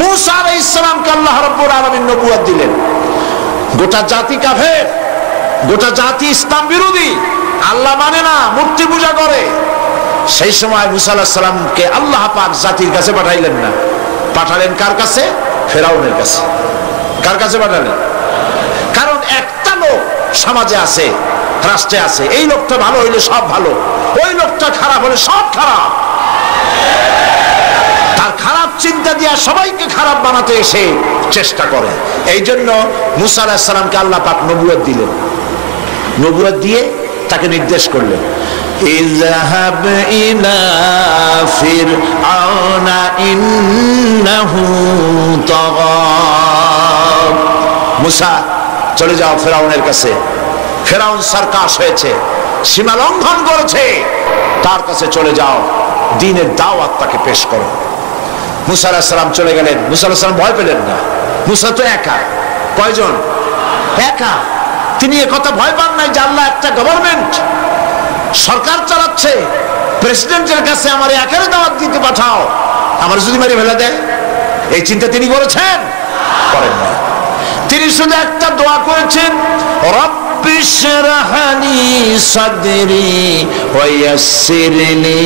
মূসা আলাইহিস সালামকে আল্লাহ রাব্বুল আলামিন নবুয়ত দিলেন। গোটা জাতি কাফের, গোটা জাতি ইসলাম বিরোধী, আল্লাহ মানে না, মূর্তি পূজা করে। সেই সময় মূসা আলাইহিস সালামকে আল্লাহ পাক জাতির কাছে পাঠাইলেন না, পাঠালেন কার কাছে? ফেরাউনের কাছে। কার কাছে পাঠালেন? কারণ একটা লোক সমাজে আছে, রাষ্ট্রে আছে, এই লোকটা ভালো হইলে সব ভালো, ওই লোকটা খারাপ হলে সব খারাপ। তার খারাপ চিন্তা দিয়া সবাইকে খারাপ বানাতে এসে চেষ্টা করে। এই জন্য মূসা আলাইহিস সালামকে আল্লাহ পাক নবুয়ত দিলেন। নবুয়ত দিয়ে তাকে নির্দেশ করলেন, ইযহাব ইলা ফিরআউনা ইন্নাহু তাগা। মূসা চলে যাও ফেরাউনের কাছে, ফেরাউন সার্কাস হয়েছে, সীমা লঙ্ঘন করেছে, তার কাছে চলে যাও, দ্বীনের দাওয়াত তাকে পেশ করো। মূসা আলাইহিস সালাম চলে গেলেন। মূসা আলাইহিস সালাম ভয় পেলেন না, মূসা তো একা। কয়জন? একা। তিনি একথা ভয় পান নাই যে আল্লাহ একটা গভর্নমেন্ট, সরকার চালাচ্ছে, প্রেসিডেন্টের কাছে আমার একারে দাওয়াত দিতে পাঠাও, আমার যদি মারি ফেলে দেয়, এই চিন্তা তিনি করেছেন? করেন না। তিনি শুধু একটা দোয়া করেছেন, রব্বি শরহ লি সাদরি ওয়া ইয়াসসির লি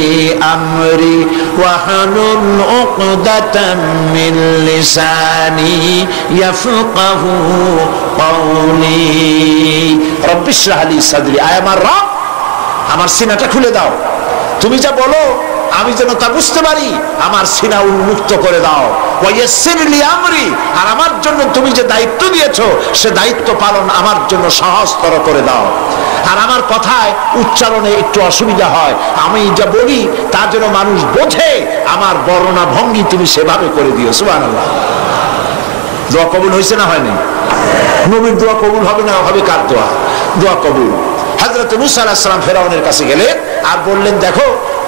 আমরি ওয়াহলুল উকদাতাম মিন লিসানি ইয়াফকাহু কওলি। রব্বি শরহ লি সাদরি, আয় আমার রব, আমার সিনাটা খুলে দাও, তুমি যা বলো আমি যেন তা বুঝতে পারি, আমার সিনা উন্মুক্ত করে দাও। ওয়াইয়াসসির লি আমরি, আর আমার জন্য তুমি যে দায়িত্ব দিয়েছো সে দায়িত্ব পালন আমার জন্য সহজতর করে দাও। আর আমার কথায় উচ্চারণে একটু অসুবিধা হয়, আমি যা বলি তা যেন মানুষ বোঝে, আমার বর্ণনা ভঙ্গি তুমি সেভাবে করে দিও। সুবহানাল্লাহ। দোয়া কবুল হয়েছে না হয়নি? নবীর দোয়া কবুল হবে না হবে কার দোয়া? দোয়া কবুল। হযরত মূসা আলাইহিস সালাম ফেরাউনের কাছে গেলেন আর বললেন, দেখো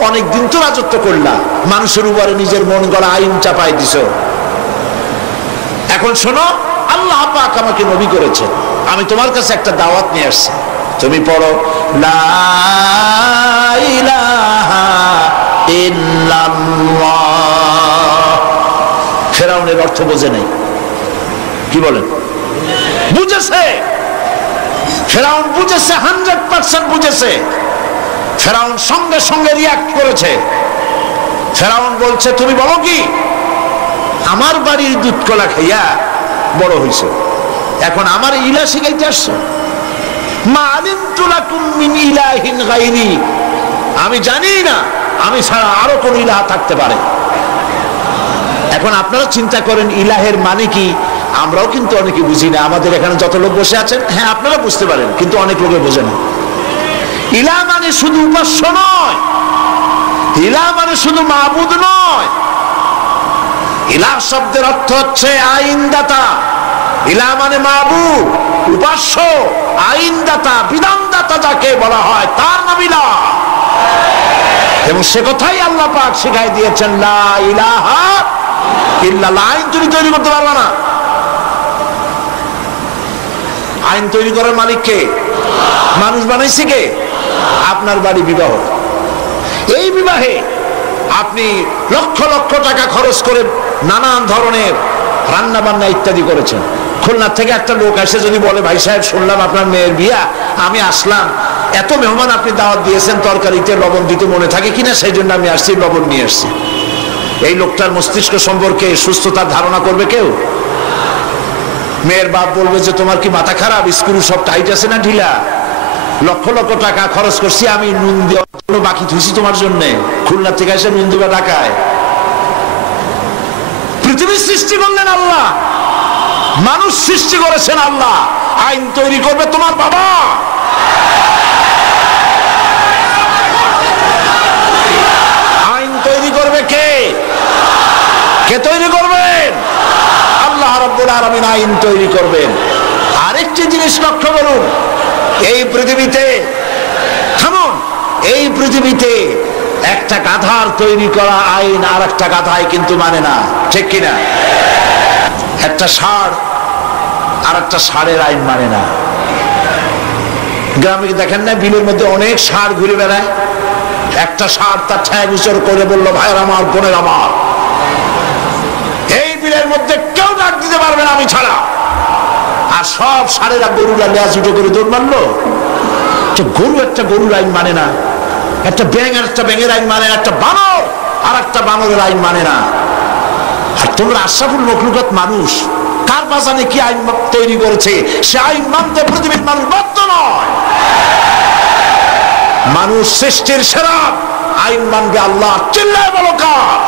অনেকদিন তো রাজত্ব করলা, মানুষের উপরে নিজের মন গড়া আইন চাপাই দিছো, এখন শোনো, আল্লাহ পাক আমাকে নবী করেছে, আমি তোমার কাছে একটা দাওয়াত নিয়ে আসছি, তুমি পড়ো লা ইলাহা ইল্লাল্লাহ। ফেরাউনের অর্থ বোঝে নাই, কি বলেন? বুঝেছে, ফেরাউন বুঝেছে, 100% বুঝেছে। ফেরাউন সঙ্গে সঙ্গে রিয়াক্ট করেছে। ফেরাউন বলছে, তুমি বলো কি, আমার বাড়ির দুধ কলা খাইয়া বড় হইছে, এখন আমার ইলা শিখাইতে আসছো? মা আলিমতু লাকুম মিন ইলাহিন গায়রি, আমি জানি না আমি ছাড়া আরো কোন ইলাহ থাকতে পারে। এখন আপনারা চিন্তা করেন ইলাহের মানে কি? আমরাও কিন্তু অনেকে বুঝি না। আমাদের এখানে যত লোক বসে আছেন, হ্যাঁ আপনারা বুঝতে পারেন, কিন্তু অনেক লোকে বোঝে না। ইলাহ মানে শুধু উপাস্য নয়, ইলাহ মানে শুধু মাবুদ নয়। ইলাহ শব্দের অর্থ হচ্ছে আইনদাতা। ইলাহ মানে মাবুদ, উপাস্য, আইনদাতা, বিধানদাতা যাকে বলা হয় তার নাম ইলাহ। এবং সে কথাই আল্লাহ পাক শিখাই দিয়েছেন, লা ইলাহা ইল্লাল্লাহ। আইন তুমি তৈরি করতে পারবে না। আইন তৈরি করার মালিক কে? মানুষ বানাইছে কে? আপনার বাড়ি বিবাহ, এই বিবাহে আপনি লক্ষ লক্ষ টাকা খরচ করে নানান ধরনের রান্না বান্না ইত্যাদি করেছেন। খুলনা থেকে একটা লোক এসে যদি বলে, ভাই সাহেব শুনলাম আপনার মেয়ের বিয়া, আমি আসলাম, এত মেহমান আপনি দাওয়াত দিয়েছেন, তরকারিতে লবণ দিতে মনে থাকে কিনা, সেই জন্য আমি আসছি, লবণ নিয়ে আসছি। এই লোকটার মস্তিষ্ক সম্পর্কে সুস্থতার ধারণা করবে কেউ? মেয়ের বাপ বলবে যে তোমার কি মাথা খারাপ, স্ক্রু সব টাইট আছে না ঢিলা, লক্ষ লক্ষ টাকা খরচ করছি, আমি নুন দেওয়ার জন্য বাকি থুইছি তোমার জন্য, খুলনা থেকে এসে নুন দিবা ঢাকায়। পৃথিবীর সৃষ্টি করলেন আল্লাহ, মানুষ সৃষ্টি করেছেন আল্লাহ, আইন তৈরি করবে তোমার বাবা। আইন তৈরি করবে কে? কে তৈরি করবেন? আল্লাহ রাব্বুল আলামিন আইন তৈরি করবেন। আরেকটি জিনিস লক্ষ্য করুন, এই পৃথিবীতে, থামুন, এই পৃথিবীতে একটা গাধার তৈরি করা আইন আর একটা গাধায় কিন্তু মানে না, ঠিক কিনা? একটা ষাঁড় আর একটা ষাঁড়ের আইন মানে না। গ্রামে দেখেন না, বিলের মধ্যে অনেক ষাঁড় ঘুরে বেড়ায়, একটা ষাঁড় তার ছায়া গোচর করে বলল, ভাইয়ের আমার, বোনের আমার, এই বিলের মধ্যে পারবে না আমি ছাড়া। আর সব ষাঁড়েরা গরুরা লেজ উঠে করে দৌড় মারলো। গরু একটা গরুর আইন মানে না, একটা ব্যাঙ আর একটা ব্যাঙের আইন মানে না, একটা বানর আর একটা বানরের আইন মানে না। আর তোমরা আশরাফুল মখলুকাত মানুষ, কার বাজানে কি আইন তৈরি করেছে সে আইন মানতে পৃথিবীর মানুষ বাধ্য নয়। মানুষ সৃষ্টির সেরা, আইন মানবে আল্লাহ। চিল্লায় বলো কার?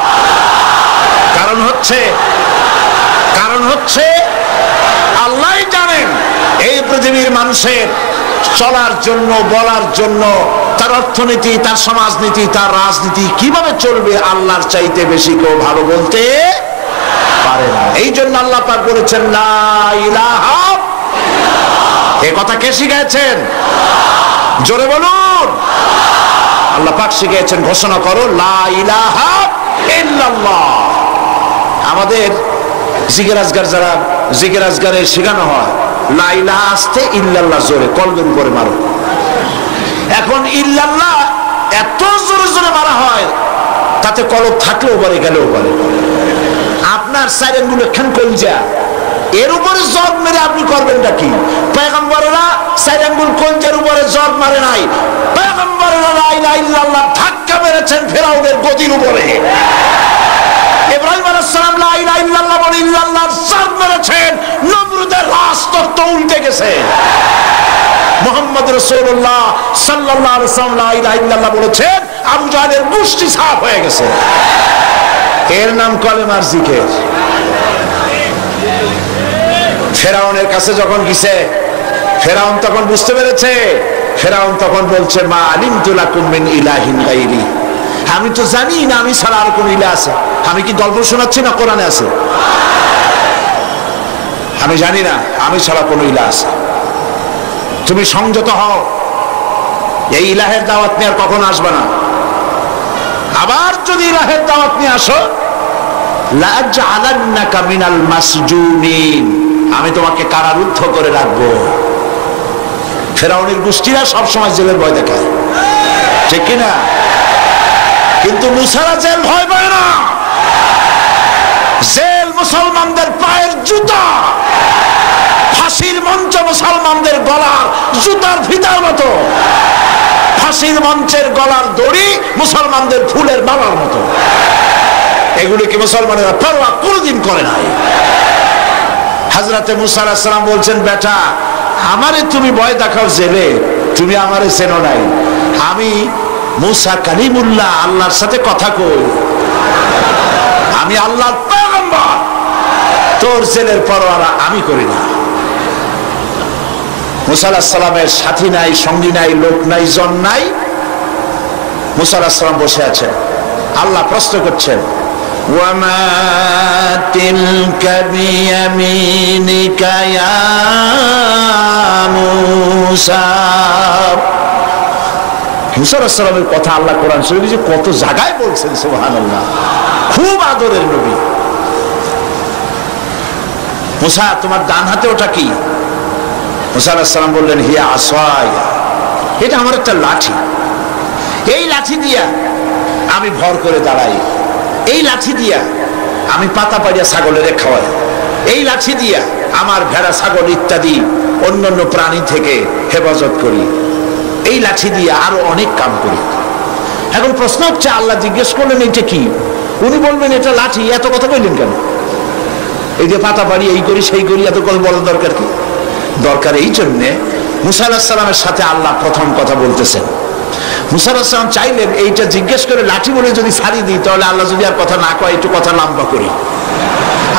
কারণ হচ্ছে আল্লাহই জানেন এই পৃথিবীর মানুষের চলার জন্য, বলার জন্য, তার অর্থনীতি, তার সমাজনীতি, তার রাজনীতি কিভাবে চলবে আল্লাহর চাইতে বেশি কেউ ভালো বলতে পারে না। এই জন্য আল্লাহ পাক বলেছেন লা ইলাহা ইল্লাল্লাহ। এই কথা কে শিখাচ্ছেন? জোরে বলুন। আল্লাহ পাক শিখিয়েছেন, ঘোষণা করো লা ইলাহা ইল্লাল্লাহ। আমাদের জিকির আজগার, যারা জিকির আজগারে শেখানো হয় লা ইলাহা আস্তে, ইল্লাল্লাহ জোরে, কলবের উপরে মারো। এখন ইল্লাল্লাহ এত জোরে জোরে মারা হয় তাতে কলব থাকলেও পারে, গেলেও পারে। আপনার সাইরেনগুলো এখান কলজা, এর উপরে জব মেরে আপনি করবেনটা কি? পয়গম্বরেরা সাইরেনগুল কলজার উপরে জব মারে নাই, পয়গম্বরেরা লা ইলাহা ইল্লাল্লাহ ধাক্কা মেরেছেন ফেরাউনের গদির উপরে। ইব্রাহিম আলাইহিস সালাম লা ইলাহা ইল্লাল্লাহ বলে ইল্লাল্লাহর জব মেরেছেন, নমরুদের রাষ্ট্র উল্টে গেছে। মুহাম্মদ রাসূলুল্লাহ সাল্লাল্লাহু আলাইহি ওয়াসাল্লাম লা ইলাহা ইল্লাল্লাহ বলেছেন, আবু জাহেলের মুষ্টি সাফ হয়ে গেছে। এর নাম কলেমার জিকির। ফেরাউনের কাছে যখন গেছে, ফেরাউন তখন বুঝতে পেরেছে। ফেরাউন তখন বলছে মা আলিমতু লাকুম মিন ইলাহিন গায়রি, আমি তো জানি না আমি ছাড়া আর কোন ইলাহ আছে। আমি কি গল্প শোনাচ্ছি না কোরআনে আছে? আমি জানি না আমি ছাড়া কোন ইলাহ আছে। তুমি সংযত হও, এই ইলাহের দাওয়াত নিয়ে আর কখনো আসবে না। আবার যদি ইলাহের দাওয়াত নিয়ে আসো, লা জাআলান্নাকা মিনাল মাসজুনিন, আমি তোমাকে কারারুদ্ধ করে রাখবো। ফেরাউনের গোষ্ঠীরা সবসময় জেলের ভয় দেখায়, ঠিক কিনা? কিন্তু মুসারা জেল ভয় পায় না। জেল মুসলমানদের পায়ের জুতা, ফাঁসির মঞ্চ মুসলমানদের গলার জুতার ফিতার মতো, ফাঁসির মঞ্চের গলার দড়ি মুসলমানদের ফুলের মালার মতো। এগুলি কি মুসলমানেরা পরোয়া কোনদিন করে নাই। হযরতে মুসা আলাইহিস সালাম বলছেন, বেটা আমারে তুমি ভয় দেখাও জেলে, তুমি আমারে চেনো নাই। আমি মুসা কালিমুল্লাহ, আল্লাহর সাথে কথা কই, আমি আল্লাহর পয়গম্বর, তোর জেলের পরোয়া আমি করি না। মুসা আলাইহিস সালামের সাথী নাই, সঙ্গী নাই, লোক নাই, জন নাই। মুসা আলাইহিস সালাম বসে আছেন। আল্লাহ প্রশ্ন করছেন, ওয়ামা তিলকা বিয়ামিনিকা ইয়া মুসা। মুসা আলাইহিস সালামের কথা আল্লাহ কোরআন শরীফে কত জায়গায় বলছেন, সুবহানাল্লাহ। খুব আদরের নবী। মুসা তোমার ডান হাতে ওটা কি? মুসা আলাইহিস সালাম বললেন, হিয়া আসায়া, এটা আমার একটা লাঠি। এই লাঠি দিয়া আমি ভর করে দাঁড়াই, এই লাঠি দিয়া আমি পাতা পাড়িয়া ছাগলের খাওয়াই, এই লাঠি দিয়া আমার ভেড়া ছাগল ইত্যাদি অন্যান্য প্রাণী থেকে হেফাজত করি, এই লাঠি দিয়ে আরো অনেক কাম করি। এখন প্রশ্ন হচ্ছে, আল্লাহ জিজ্ঞেস করলেন এটা কি? উনি বলবেন এটা লাঠি, এত কথা বললেন কেন? এই যে পাতা পাড়ি, এই করি সেই করি, এত কথা বলার দরকার কি? দরকার এই জন্যে মুসা আলাইহিস সালামের সাথে আল্লাহ প্রথম কথা বলতেছেন। মুসা আলাইহিস সালাম চাইলেন এইটা জিজ্ঞেস করে লাঠি বলে যদি ছাড়ি দিই, তাহলে আল্লাহ যদি আর কথা না কয়, একটু কথা লম্বা করি।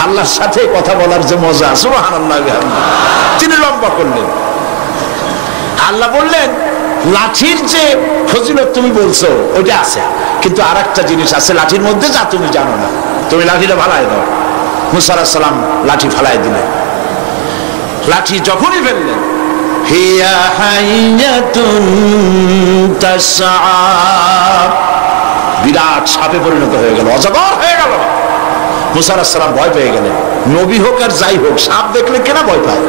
আল্লাহর সাথে কথা বলার যে মজা, সুবহানাল্লাহ, তিনি লম্বা করলেন। আল্লাহ বললেন, লাঠির যে ফজিলত তুমি বলছো ওইটা আছে, কিন্তু আর একটা জিনিস আছে লাঠির মধ্যে যা তুমি জানো না, তুমি লাঠিটা ফালাই দাও। মুসা আলাইহিস সালাম লাঠি ফালাই দিলেন। লাঠি যখনই ফেললেন, হিয়া হাইয়াতুন তাসআ, বিরাট সাপে পরিণত হয়ে গেল, অজগর হয়ে গেল। মুসা আলাইহিস সালাম ভয় পেয়ে গেলেন। নবী হোক আর যাই হোক, সাপ দেখলে কেনা ভয় পায়?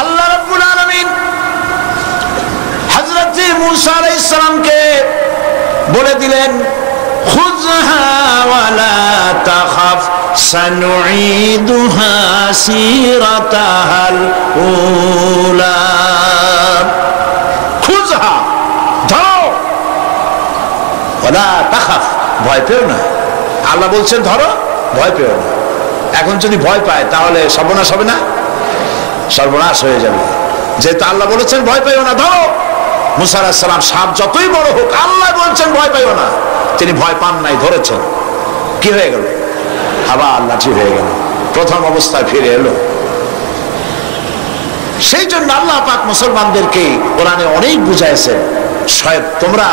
আল্লাহ রাব্বুল আলামিন হযরত মুসা আলাইহিস সালামকে বলে দিলেন, খুযহা ওয়ালা তাখাফ সানুঈদুহা সিরাতাহাল উলা। খুযহা, ধরো, ওয়ালা তাখাফ, ভয় পেও না। আল্লাহ বলছেন ধরো, ভয় পেও না। এখন যদি ভয় পায় তাহলে সর্বনাশ হবে না? সর্বনাশ হয়ে যাবে। যেহেতু আল্লাহ বলেছেন ভয় পাইও না, ধরো। মুসা আলাইহিস সালাম সাপ যতই বড় হোক, আল্লাহ বলছেন ভয় পাইও না, তিনি ভয় পান নাই, ধরেছেন। কি হয়ে গেল? আবার লাঠি হয়ে গেল, প্রথম অবস্থায় ফিরে এলো। সেই জন্য আল্লাহ পাক মুসলমানদেরকে কোরআনে অনেক বুঝাইছেন, তোমরা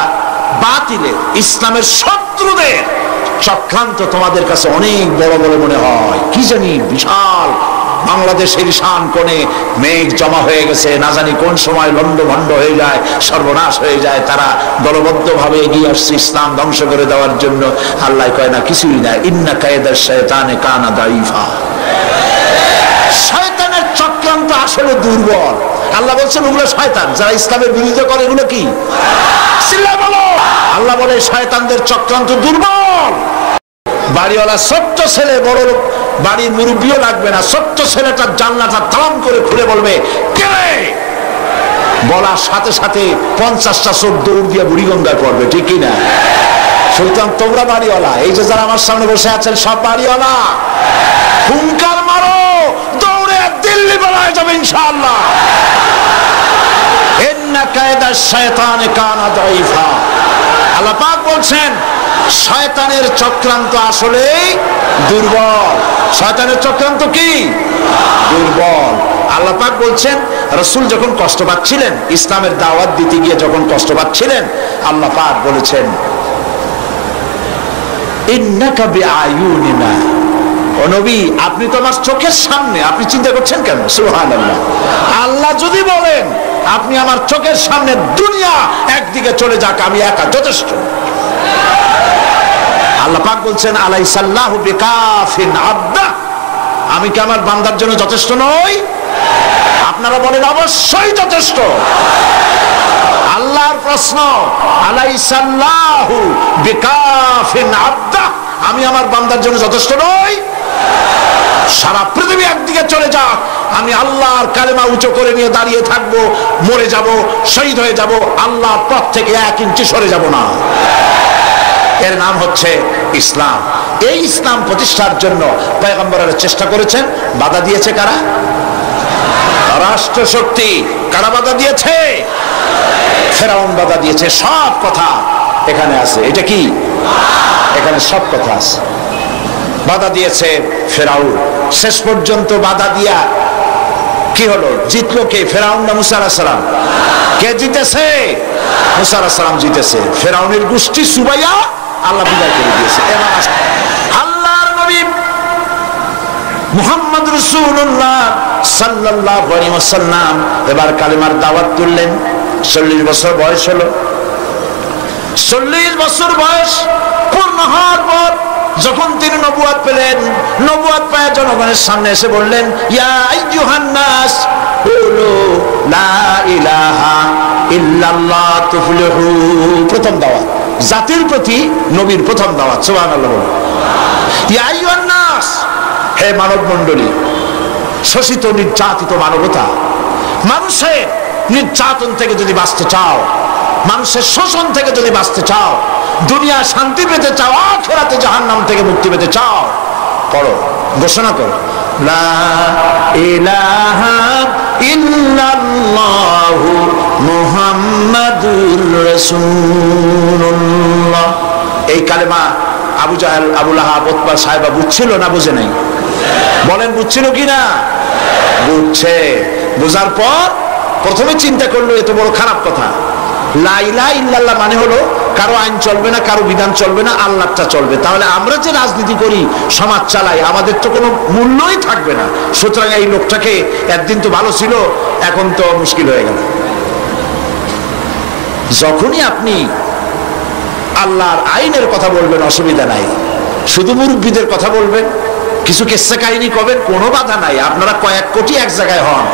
বাতিলের, ইসলামের শত্রুদের চক্রান্ত তোমাদের কাছে অনেক বড় বড় মনে হয়। কি জানি বিশাল বাংলাদেশের ঈশান কোণে মেঘ জমা হয়ে গেছে, না জানি কোন সময় লন্ডভন্ড হয়ে যায়, সর্বনাশ হয়ে যায়। তারা দলবদ্ধভাবে এগিয়ে আসছে ইসলাম ধ্বংস করে দেওয়ার জন্য। আল্লাহ কয় না, কিছুই না। ইন্না কায়দাশ শায়তানে কানা দাঈফা, শয়তানের চক্রান্ত আসলে দুর্বল। আল্লাহ বলছেন ওগুলো শয়তান, যারা ইসলামের বিরোধিতা করে এগুলো কি? চিল্লায় বলো। আল্লাহ বলে শয়তানদের চক্রান্ত দুর্বল। বাড়িওয়ালা ছোট্ট ছেলে, বড় বাড়ির মুরব্বিও লাগবে না, ছোট্ট ছেলেটার জানলাটা তাম করে খুলে বলবে কে, বলার সাথে সাথে 50টা চোখ দৌড় দিয়ে বুড়িগঙ্গায় পড়বে, ঠিক কিনা? সুতরাং তোমরা বাড়িওয়ালা, এই যে যারা আমার সামনে বসে আছেন সব বাড়িওয়ালা, হুঙ্কার মারো, দৌড়ে দিল্লি বলায় যাবে ইনশাআল্লাহ। ইন্না কায়দাশ শায়তানে কানা দাঈফা। আল্লাহ পাক বলছেন শয়তানের চক্রান্ত আসলে দুর্বল। শয়তানের চক্রান্ত কি? দুর্বল। আল্লাহ পাক বলছেন রাসূল যখন কষ্ট পাচ্ছিলেন, ইসলামের দাওয়াত দিতে গিয়ে যখন কষ্ট পাচ্ছিলেন, আল্লাহ পাক বলেছেন ইন্নাকা বিআয়ুনিনা, ও নবী আপনি তো আমার চোখের সামনে, আপনি চিন্তা করছেন কেন? সুবহানাল্লাহ। আল্লাহ যদি বলেন আপনি আমার চোখের সামনে, দুনিয়া একদিকে চলে যাক, আমি একা যথেষ্ট। আল্লাহ পাক বলছেন আলাইসাল্লাহু বিকাফিন আবদা, আমি কি আমার বান্দার জন্য যথেষ্ট নই? আপনারা বলেন অবশ্যই যথেষ্ট। আল্লাহর প্রশ্ন, আলাইসাল্লাহু বিকাফিন আবদা, আমি আমার বান্দার জন্য যথেষ্ট নই? সারা পৃথিবী একদিকে চলে যাক, আমি আল্লাহর কালেমা উঁচু করে নিয়ে দাঁড়িয়ে থাকবো, মরে যাব, শহীদ হয়ে যাব, আল্লাহর পথ থেকে 1 ইঞ্চি সরে যাব না। এর নাম হচ্ছে ইসলাম। এই ইসলাম প্রতিষ্ঠার জন্য পয়গম্বরেরা চেষ্টা করেছেন। বাধা দিয়েছে কারা? রাষ্ট্র শক্তি। কারা বাধা দিয়েছে? ফেরাউন বাধা দিয়েছে। সব কথা এখানে আছে। এটা কি? এখানে সব কথা আছে। বাধা দিয়েছে ফেরাউন। শেষ পর্যন্ত বাধা দিয়া কি হলো? জিতলো কে? ফেরাউন না মুসা আলাইহিস সালাম? কে জিতেছে? মুসা আলাইহিস সালাম জিতেছে। ফেরাউনের গোষ্ঠী সুবাইয়া আল্লাহ বিদায় করে দিয়েছে। আল্লাহর নবী মুহাম্মদ রাসূলুল্লাহ সাল্লাল্লাহু আলাইহি ওয়াসাল্লাম এবার কালেমার দাওয়াত তুললেন। 40 বছর বয়স হলো। 40 বছর বয়স পূর্ণ হওয়ার পর যখন তিনি নবুয়ত পেলেন, নবুয়ত পেয়ে জনগণের সামনে এসে বললেন, ইয়া আইয়ুহান নাস কুলু লা ইলাহা ইল্লাল্লাহ তুফলিহু। প্রথম দাওয়াত, জাতির প্রতি নবীর প্রথম দাওয়াত। সুবহানাল্লাহ বলুন। ইয়া আইয়ুহান নাস, হে মানব মণ্ডলী, শোষিত নির্যাতিত মানবতা, মানুষের নির্যাতন থেকে যদি বাঁচতে চাও, মানুষের শোষণ থেকে যদি বাঁচতে চাও, দুনিয়া শান্তি পেতে চাও, আখিরাতে জাহান্নাম থেকে মুক্তি পেতে চাও, পড়ো, ঘোষণা করো, লা ইলাহা ইল্লাল্লাহু মুহাম্মাদুর রাসূলুল্লাহ। এই কালেমা আবু জাহেল, আবু লাহাব, উতবা, সাহেবা বুঝছিল না বুঝে নাই? বলেন বুঝছিল কিনা? বুঝছে। বুঝার পর প্রথমে চিন্তা করলো এত বড় খারাপ কথা। লা ইলাহা ইল্লাল্লাহ মানে হলো কারো আইন চলবে না, কারো বিধান চলবে না, আল্লাহটা চলবে। তাহলে আমরা যে রাজনীতি করি, সমাজ চালাই, আমাদের তো কোনো মূল্যই থাকবে না। সুতরাং এই লোকটাকে, একদিন তো ভালো ছিল, এখন তো মুশকিল হয়ে গেল। যখনই আপনি আল্লাহর আইনের কথা বলবেন অসুবিধা নাই, শুধু মুরব্বীদের কথা বলবেন, কিছু কিসসা কাহিনী করবেন, কোনো বাধা নাই। আপনারা কয়েক কোটি এক জায়গায় হন,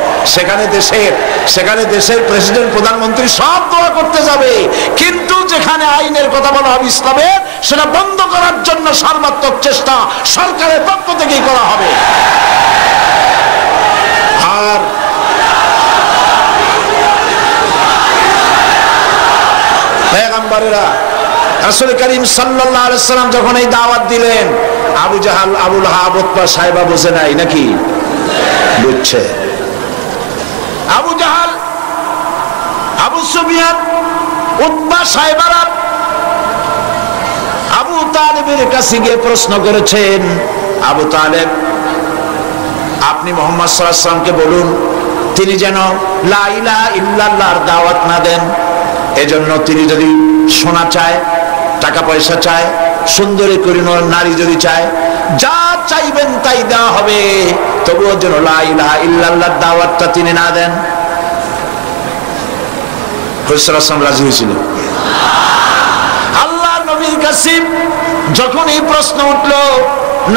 সেখানে দেশের প্রেসিডেন্ট প্রধানমন্ত্রী সব দোয়া করতে যাবে, কিন্তু যেখানে আইনের কথা বলা হবে ইসলামের, সেটা বন্ধ করার জন্য সর্বাত্মক চেষ্টা সরকারের পক্ষ থেকেই করা হবে। আর পয়গম্বরেরা রাসূল করিম সাল্লাল্লাহু আলাইহি ওয়াসাল্লাম যখন এই দাওয়াত দিলেন, আবু জাহাল, আবু লাহাব, উতবা, সাইবা বুঝে নাই নাকি? বুঝছে। আবু জাহাল, আবু সুফিয়ান, উতবা, সাইবারা আবু তালেবের কাছে গিয়ে প্রশ্ন করেছেন, আবু তালেব, আপনি মুহাম্মদ সাল্লাল্লাহু আলাইহি ওয়াসাল্লামকে বলুন তিনি যেন লা ইলাহা ইল্লাল্লাহর দাওয়াত না দেন। এজন্য তিনি যদি সোনা চায়, টাকা পয়সা চায়, সুন্দরী পরিণত নারী যদি চায়, যা চাইবেন তাই দেওয়া হবে, তবুও যেন লা ইলাহা ইল্লাল্লাহর দাওয়াতটা তিনি না দেন। রাসূল রাজি হয়েছিল। আল্লাহর নবীর কাছে যখন এই প্রশ্ন উঠল,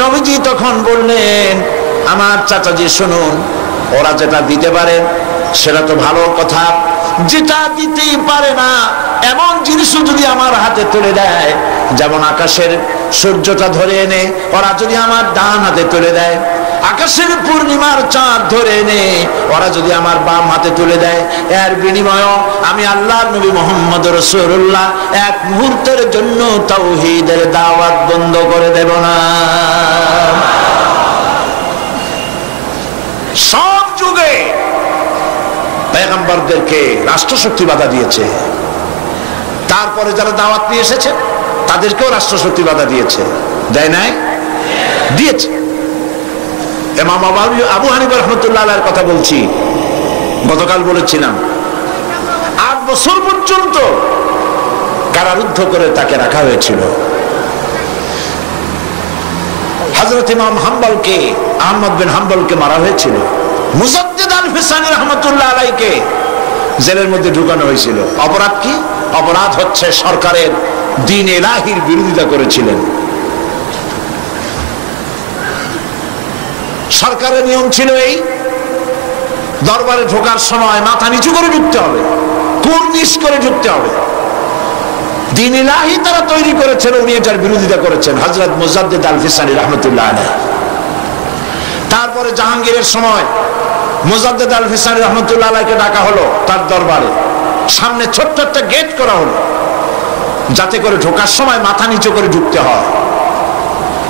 নবীজি তখন বললেন, আমার চাচাজি শুনুন, ওরা যেটা দিতে পারে সেটা তো ভালো কথা, যেটা দিতেই পারে না এমন জিনিসও যদি আমার হাতে তুলে দেয়, যেমন আকাশের সূর্যটা ধরে এনে ওরা যদি আমার ডান হাতে তুলে দেয়, আকাশের পূর্ণিমার চাঁদ ধরে এনে ওরা যদি আমার বাম হাতে তুলে দেয়, এর বিনিময়ে আমি আল্লাহর নবী মুহাম্মদ রাসূলুল্লাহ এক মুহূর্তের জন্য তাওহীদের দাওয়াত বন্ধ করে দেব না। সব যুগে পয়গম্বরদেরকে রাষ্ট্রশক্তি বাধা দিয়েছে, তারপরে যারা দাওয়াত নিয়ে এসেছে তাদেরকেও রাষ্ট্রশক্তি বাধা দিয়েছে, দেয় নাই? দিয়েছে। ইমাম আবু হানিফা রাহমাতুল্লাহ আলাইহির কথা বলছি, গতকাল বলেছিলাম 8 বছর পর্যন্ত কারারুদ্ধ করে তাকে রাখা হয়েছিল। হযরত ইমাম হাম্বলকে, আহমদ বিন হাম্বলকে মারা হয়েছিল। মুজাদ্দিদ আল-ফিসানি রাহমাতুল্লাহ আলাইহিকে জেলের মধ্যে ঢুকানো হয়েছিল। অপরাধ কি? অপরাধ হচ্ছে সরকারের দ্বীন ইলাহির বিরোধিতা করেছিলেন। সরকারের নিয়ম ছিল এই, দরবারে ঢোকার সময় মাথা নিচু করে ঢুকতে হবে, কুর্নিশ করে ঢুকতে হবে। দ্বীন ইলাহি তারা তৈরি করেছেন, উনি এটার বিরোধিতা করেছেন, হযরত মুজাদ্দিদ আল-ফিসানি রাহমাতুল্লাহ আলাইহি। তারপরে জাহাঙ্গীরের সময় মুজাদ্দিদ আল-ফিসানি রাহমাতুল্লাহ আলাইহিকে ডাকা হলো তার দরবারে, সামনে ছোট্ট একটা গেট করা হলো, যাতে করে ঢোকার সময় মাথা নিচু করে ঢুকতে হয়।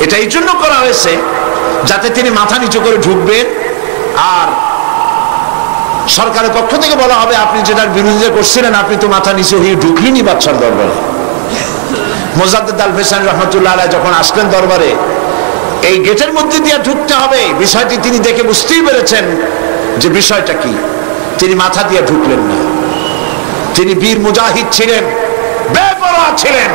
এটা এই জন্য করা হয়েছে যাতে তিনি মাথা নিচু করে ঢুকবেন, আর সরকারের পক্ষ থেকে বলা হবে আপনি যেটার বিরোধিতা করছিলেন আপনি তো মাথা নিচু হয়ে ঢুকলেনি বাদশার দরবারে। মুজাদ্দিদ আল-ফিসানি রাহমাতুল্লাহ আলাইহি যখন আসলেন দরবারে, এই গেটের মধ্যে দিয়ে ঢুকতে হবে বিষয়টি তিনি দেখে বুঝতেই পেরেছেন যে বিষয়টা কি। তিনি মাথা দিয়ে ঢুকলেন না। তিনি বীর মুজাহিদ ছিলেন, বেপরোয়া ছিলেন,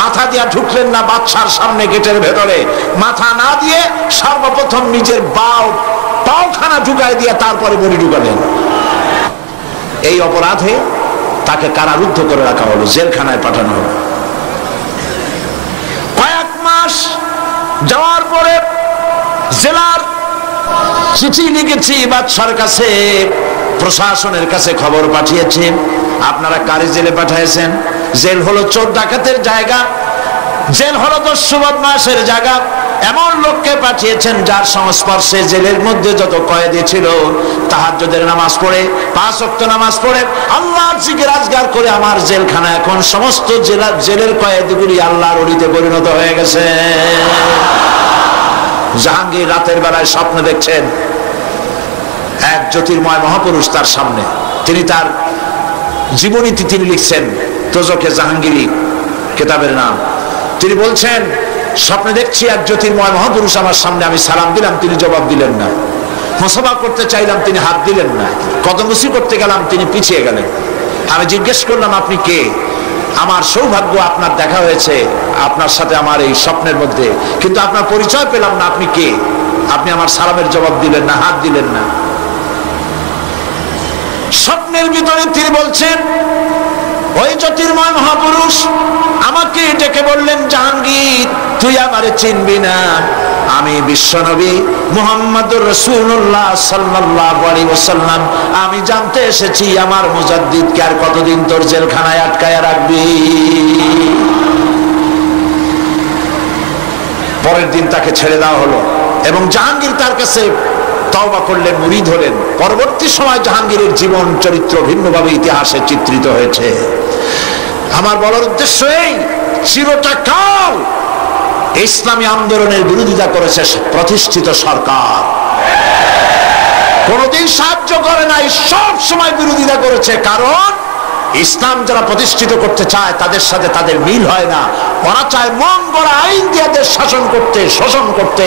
মাথা দিয়ে ঢুকলেন না বাদশার সামনে গেটের ভেতরে। মাথা না দিয়ে সর্বপ্রথম নিজের পাওখানা ঢুকাই দিয়ে তারপরে বডি ঢুকালেন। এই অপরাধে তাকে কারারুদ্ধ করে রাখা হলো, জেলখানায় পাঠানো হলো। কয়েক মাস যাওয়ার পরে জেলার চিঠি লিখেছি বাদশার কাছে, প্রশাসনের কাছে খবর পাঠিয়েছে, আপনারা কারে জেলে পাঠিয়েছেন? জেল হলো চোর ডাকাতের জায়গা, জেল হলো দস্যু বদমাশের জায়গা। এমন লোককে পাঠিয়েছেন যার সংস্পর্শে জেলের মধ্যে যত কয়েদি ছিল তাহাজ্জুদের নামাজ পড়ে, 5 ওয়াক্ত নামাজ পড়ে, আল্লাহর জিকির আজগার করে আমার জেলখানা এখন সমস্ত জেলের কয়েদিগুলি আল্লাহর ওলিতে পরিণত হয়ে গেছে। জাহাঙ্গীর রাতের বেলায় স্বপ্ন দেখছেন এক জ্যোতির্ময় মহাপুরুষ তার সামনে, তিনি তার জীবনীতে তিনি লিখছেন, তোজকে জাহাঙ্গীরি কিতাবের নাম। তিনি বলছেন স্বপ্নে দেখছি এক জ্যোতির্ময় মহাপুরুষ আমার সামনে, আমি সালাম দিলাম তিনি জবাব দিলেন না, মুসাফা করতে চাইলাম তিনি হাত দিলেন না, কদমবুসি করতে গেলাম তিনি পিছিয়ে গেলেন। আমি জিজ্ঞেস করলাম আপনি কে? আমার সৌভাগ্য আপনার দেখা হয়েছে আপনার সাথে আমার এই স্বপ্নের মধ্যে, কিন্তু আপনার পরিচয় পেলাম না, আপনি কে? আপনি আমার সালামের জবাব দিলেন না, হাত দিলেন না। স্বপ্নের ভিতরে তিনি বলছেন ওই জ্যোতির্ময় মহাপুরুষ আমাকে ডেকে বললেন, জাহাঙ্গীর তুই আমারে চিনবি না, আমি বিশ্বনবী মুহাম্মদুর রাসূলুল্লাহ সাল্লাল্লাহু আলাইহি ওয়াসাল্লাম আমি জানতে এসেছি আমার মুজাদ্দিদকে আর কতদিন তোর জেলখানায় আটকায়া রাখবি। পরের দিন তাকে ছেড়ে দেওয়া হলো এবং জাহাঙ্গীর তার কাছে তওবা করলেন, মুরিদ হলেন। পরবর্তী সময় জাহাঙ্গীরের জীবন চরিত্র ভিন্নভাবে ইতিহাসে চিত্রিত হয়েছে। আমার বলার উদ্দেশ্য এই, চিরটা কাল ইসলামী আন্দোলনের বিরোধিতা করেছে প্রতিষ্ঠিত সরকার, কোনদিন সাহায্য করে নাই, সব সময় বিরোধিতা করেছে। কারণ ইসলাম যারা প্রতিষ্ঠিত করতে চায় তাদের সাথে তাদের মিল হয় না। ওরা চায় মন গড়া আইন দিয়ে দেশ শাসন করতে, শোষণ করতে,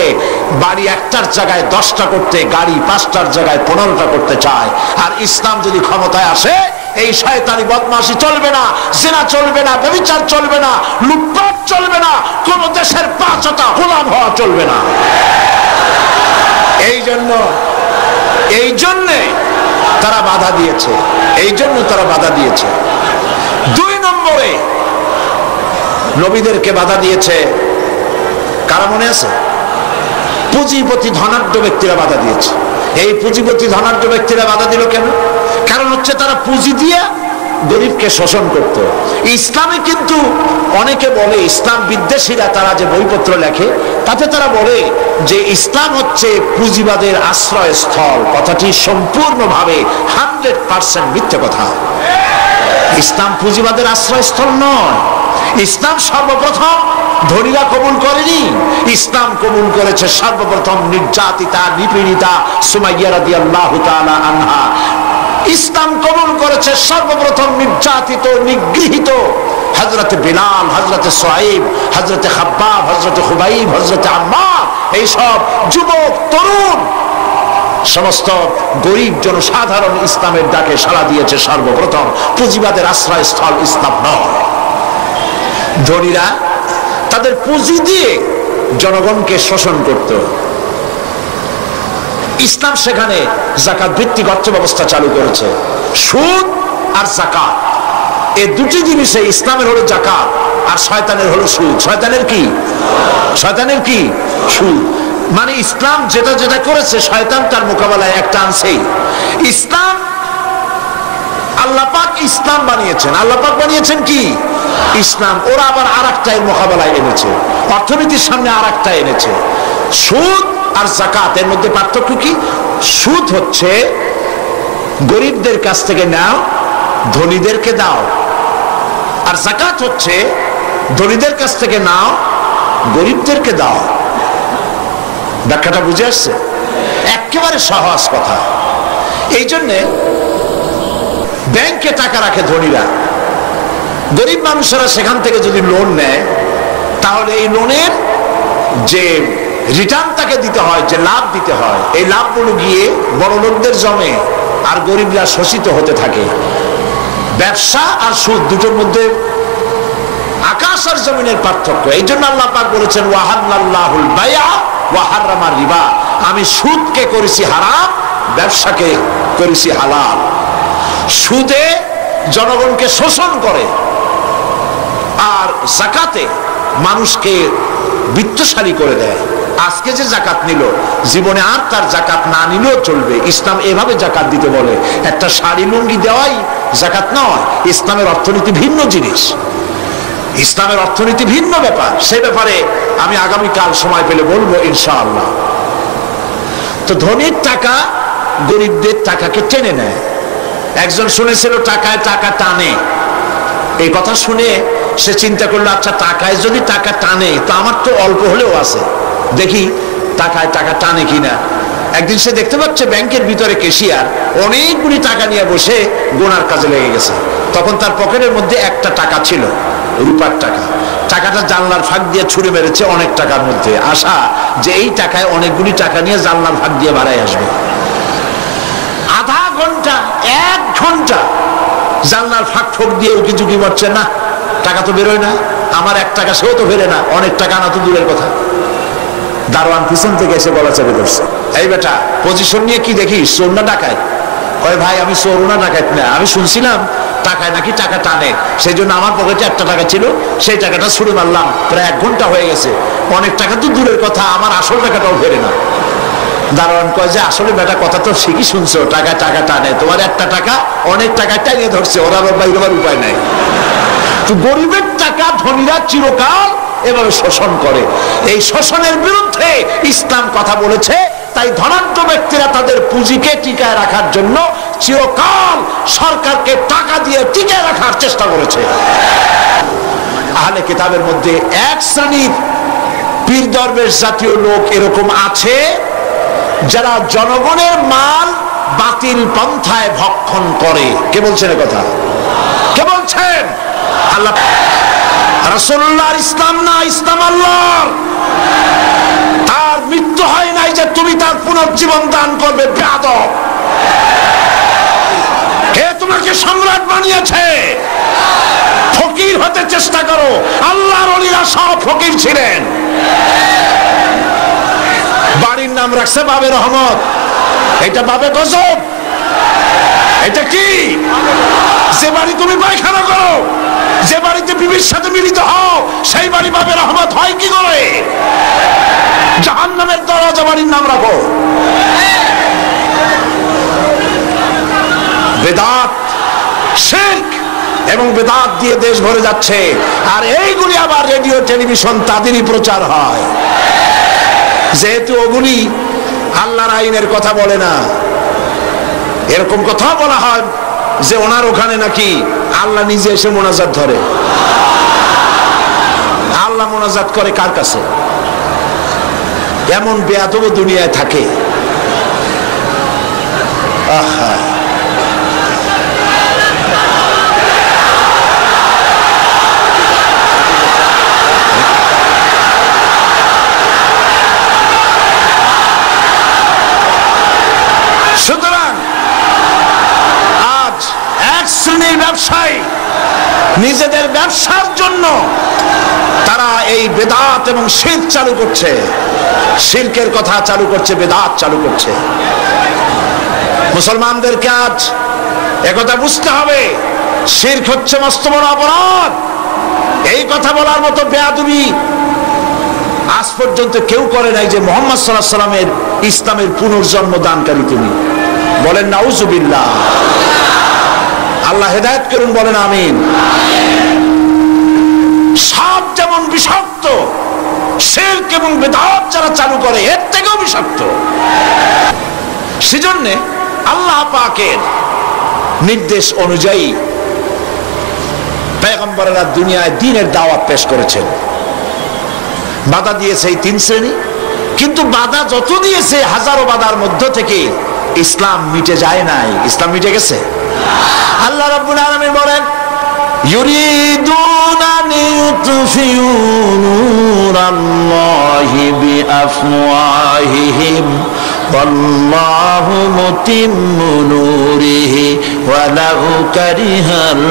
বাড়ি একটার জায়গায় 10টা করতে, গাড়ি 5টার জায়গায় 15টা করতে চায়। আর ইসলাম যদি ক্ষমতায় আসে এই শয়তানি বদমাশি চলবে না, জিনা চলবে না, ব্যভিচার চলবে না, লুটপাট চলবে না, কোন দেশের 5টা গোলাম হওয়া চলবে না। এই জন্যে তারা বাধা দিয়েছে, তারা বাধা দিয়েছে। 2 নম্বরে নবীদেরকে বাধা দিয়েছে কারা মনে আছে? পুঁজিপতি ধনাঢ্য ব্যক্তিরা বাধা দিয়েছে। এই পুঁজিপতি ধনাঢ্য ব্যক্তিরা বাধা দিল কেন? কারণ হচ্ছে তারা পুঁজি দিয়ে গরিবকে শোষণ করত। ইসলামে কিন্তু অনেকে বলে, ইসলাম বিদ্বেষীরা তারা যে বইপত্র লেখে তাতে তারা বলে যে ইসলাম হচ্ছে পুঁজিবাদের আশ্রয়স্থল। কথাটি সম্পূর্ণভাবে 100% মিথ্যে কথা। ইসলাম পুঁজিবাদের আশ্রয়স্থল নয়। ইসলাম সর্বপ্রথম ধনীরা কবুল করেনি, ইসলাম কবুল করেছে সর্বপ্রথম নির্যাতিতা, নিপীড়িতা সুমাইয়া রাদিয়াল্লাহু তাআলা আনহা। ইসলাম কবুল করেছে সর্বপ্রথম নির্যাতিত, নিগৃহীত হযরত বিলাল, হযরত সুহাইব, হযরত খাব্বাব, হযরত খুবাইব, হযরত আম্মার, এই সব যুবক তরুণ সমস্ত গরিব জনসাধারণ ইসলামের ডাকে সাড়া দিয়েছে সর্বপ্রথম। পুঁজিবাদের আশ্রয়স্থল ইসলাম নয়। ধনীরা তাদের পুঁজি দিয়ে জনগণকে শোষণ করত। ইসলাম সেখানে যাকাত ভিত্তিক অর্থ ব্যবস্থা চালু করেছে। সুদ আর যাকাত এই দুটি জিনিসে, ইসলামের হলো যাকাত আর শয়তানের হলো সুদ। শয়তানের কি? সুদ। মানে ইসলাম যেটা যেটা করেছে শয়তান তার মোকাবেলায় একটা আনছেই। ইসলাম আল্লাহ পাক ইসলাম বানিয়েছেন। আল্লাহ পাক বানিয়েছেন কি? ইসলাম। ওরা আবার আরেকটা এর মোকাবেলায় এনেছে, অর্থনীতির সামনে আরেকটা এনেছে। সুদ আর যাকাত এর মধ্যে পার্থক্য কি? সুদ হচ্ছে গরিবদের কাছ থেকে নাও, ধনীদেরকে দাও। আর যাকাত হচ্ছে ধনীদের কাছ থেকে নাও, গরিবদেরকে দাও। ব্যাখ্যাটা বুঝে আসছে? একেবারে সহজ কথা। এই জন্যে ব্যাংকে টাকা রাখে ধনীরা, গরিব মানুষেরা সেখান থেকে যদি লোন নেয় তাহলে এই লোনের যে রিটার্ন তাকে দিতে হয়, যে লাভ দিতে হয়, এই লাভগুলো গিয়ে বড় লোকদের জমে আর গরিবরা শোষিত হতে থাকে। ব্যবসা আর সুদ দুটোর মধ্যে আকাশ আর জমিনের পার্থক্য। এই জন্য আল্লাহ পাক বলেছেন ওয়াহাল্লাল্লাহুল বাইআ ওয়া হারামার রিবা। আমি সুদকে করেছি হারাম, ব্যবসাকে করেছি হালাল। সুদে জনগণকে শোষণ করে আর যাকাতে মানুষকে বিত্তশালী করে দেয়। আজকে যে যাকাত নিল জীবনে আর তার যাকাত না নিলেও চলবে। ইসলাম এভাবে যাকাত দিতে বলে। একটা শাড়ি লুঙ্গি দেওয়াই যাকাত নয়। ইসলামের অর্থনীতি ভিন্ন জিনিস, ইসলামের অর্থনীতি ভিন্ন ব্যাপার। সেই ব্যাপারে আমি আগামীকাল সময় পেলে বলবো ইনশাআল্লাহ। তো ধনীর টাকা গরিবদের টাকাকে টেনে নেয়। একজন শুনেছিল টাকায় টাকা টানে। এই কথা শুনে সে চিন্তা করলো, আচ্ছা টাকায় যদি টাকা টানে তো আমার তো অল্প হলেও আছে, দেখি টাকায় টাকা টানে কিনা। একদিন সে দেখতে পাচ্ছে ব্যাংকের ভিতরে ক্যাশিয়ার অনেকগুলি টাকা নিয়ে বসে গোনার কাজে লেগে গেছে। তখন তার পকেটের মধ্যে একটা টাকা ছিল, রূপার টাকা। টাকাটা জানলার ফাঁক দিয়ে ছুঁড়ে মেরেছে অনেক টাকার মধ্যে, আশা যে এই টাকায় অনেকগুলি টাকা নিয়ে জানলার ফাঁক দিয়ে বাড়াই আসবে। আধা ঘন্টা 1 ঘন্টা জানলার ফাঁক ঠোক দিয়ে উকি ঝুঁকি মারছে, না টাকা তো বেরোয় না, আমার 1 টাকা সেও তো ফেরে না, অনেক টাকা আনা তো দূরের কথা। দারোয়ান পিছন থেকে এসে গলা চেপে ধরছে, এই বেটা পজিশন নিয়ে কি দেখিস, চোর না ডাকাত? কয় ভাই আমি চোর না ডাকাত না, আমি শুনছিলাম টাকায় নাকি টাকা টানে। সেই জন্য আমার পকেটে একটা টাকা ছিল, সেই টাকাটা ছুড়ে মারলাম, প্রায় 1 ঘন্টা হয়ে গেছে। অনেক টাকা তো দূরের কথা, আমার আসল টাকাটাও ফেরে না। দারোয়ান কয় যে আসলে বেটা কথা তো ঠিকই শুনছো, টাকা টাকা টানে, তোমার একটা টাকা অনেক টাকা টাইনে ধরছে, ওরা বাইরেবার উপায় নাই। তো গরিবের টাকা ধনীরা চিরকাল এভাবে শোষণ করে। এই শোষণের বিরুদ্ধে ইসলাম কথা বলেছে। তাই ধনাঢ্য ব্যক্তিরা তাদের পুঁজিকে টিকায় রাখার জন্য চিরকাল সরকারকে টাকা দিয়ে টিকায় রাখার চেষ্টা করেছে। আহলে কিতাবের মধ্যে এক শ্রেণীর পীর দরবেশ জাতীয় লোক এরকম আছে যারা জনগণের মাল বাতিল পন্থায় ভক্ষণ করে। কে বলছেন এ কথা? কে বলছেন? আল্লাহ। রাসূলুল্লাহর ইসলাম না, ইসলাম আল্লাহর। তার মৃত্যু হয় নাই যে তুমি তার পুনর্জীবন দান করবে। বেয়াদব, কে তোমাকে সম্রাট বানিয়েছে? ফকির হতে চেষ্টা করো। আল্লাহর ওলিরা সব ফকির ছিলেন। বাড়ির নাম রাখছে বাবে রহমত, এটা বাবে গজব। এটা কি? যে বাড়ি তুমি পায়খানা করো, যে বাড়িতে বিবির সাথে মিলিত হও, সেই বাড়ি বাবে রহমত হয় কি করে? জাহান্নামের দরজা বাড়ির নাম রাখো। বেদাত, শিরক এবং বেদাত দিয়ে দেশ ভরে যাচ্ছে। আর এইগুলি আবার রেডিও টেলিভিশন তাদেরই প্রচার হয়। যেহেতু ওগুলি আল্লাহর আইনের কথা বলে না, এরকম কথা বলা হয় যে ওনার ওখানে নাকি আল্লাহ নিজে এসে মোনাজাত ধরে। আল্লাহ মোনাজাত করে কার কাছে? এমন বেয়াদব দুনিয়ায় থাকে। আহা, সুতরাং আজ এক শ্রেণীর ব্যবসায়ী নিজেদের ব্যবসার জন্য তারা এই বেদাত এবং শিরক চালু করছে, শিরকের কথা চালু করছে, বেদাত চালু করছে। মুসলমানদেরকে আজ একথা বুঝতে হবে, শিরক হচ্ছে মস্ত বড় অপরাধ। এই কথা বলার মতো বেয়াদবি আজ পর্যন্ত কেউ করে নাই যে মুহাম্মদ সাল্লাল্লাহু আলাইহি ওয়াসাল্লামের ইসলামের পুনর্জন্ম দানকারী তুমি। বলেন নাউজুবিল্লাহ। আল্লাহ হেদায়েত করুন, বলেন আমিন। সব যেমন বিষাক্ত, শিরক এবং বিদআত যারা চালু করে এর থেকেও বিষাক্ত। সেজন্য আল্লাহ পাকের নির্দেশ অনুযায়ী পয়গম্বরেরা দুনিয়ায় দ্বীনের দাওয়াত পেশ করেছেন। বাধা দিয়েছে এই 3 শ্রেণী, কিন্তু বাধা যত দিয়েছে হাজারো বাধার মধ্য থেকে ইসলাম মিটে যায় নাই। ইসলাম মিটে গেছে। আল্লাহ রাব্বুল আলামিন বলেন, ইউরিদুনা লিইউতফিউ নূরাল্লাহি বিআফওয়াহিহিম ওয়াল্লাহু মুতিম্মু নূরিহি ওয়ালাউ কারিহাল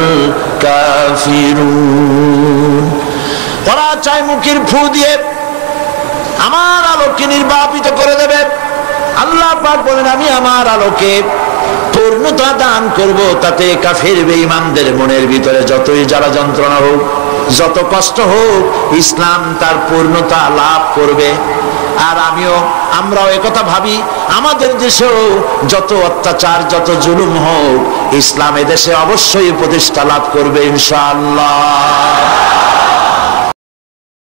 কাফিরুন। ওরা চায় মুখের ফু দিয়ে আমার আলোকে নির্বাপিত করে দেবে। আল্লাহ পাক বলেন, আমি আমার আলোকে পূর্ণতা দান করব, তাতে কাফের বেঈমানদের মনের ভিতরে যতই জ্বালা যন্ত্রণা হোক, যত কষ্ট হোক, ইসলাম তার পূর্ণতা লাভ করবে। আর আমরাও একথা ভাবি, আমাদের দেশেও যত অত্যাচার, যত জুলুম হোক, ইসলাম এদেশে অবশ্যই প্রতিষ্ঠা লাভ করবে ইনশাআল্লাহ।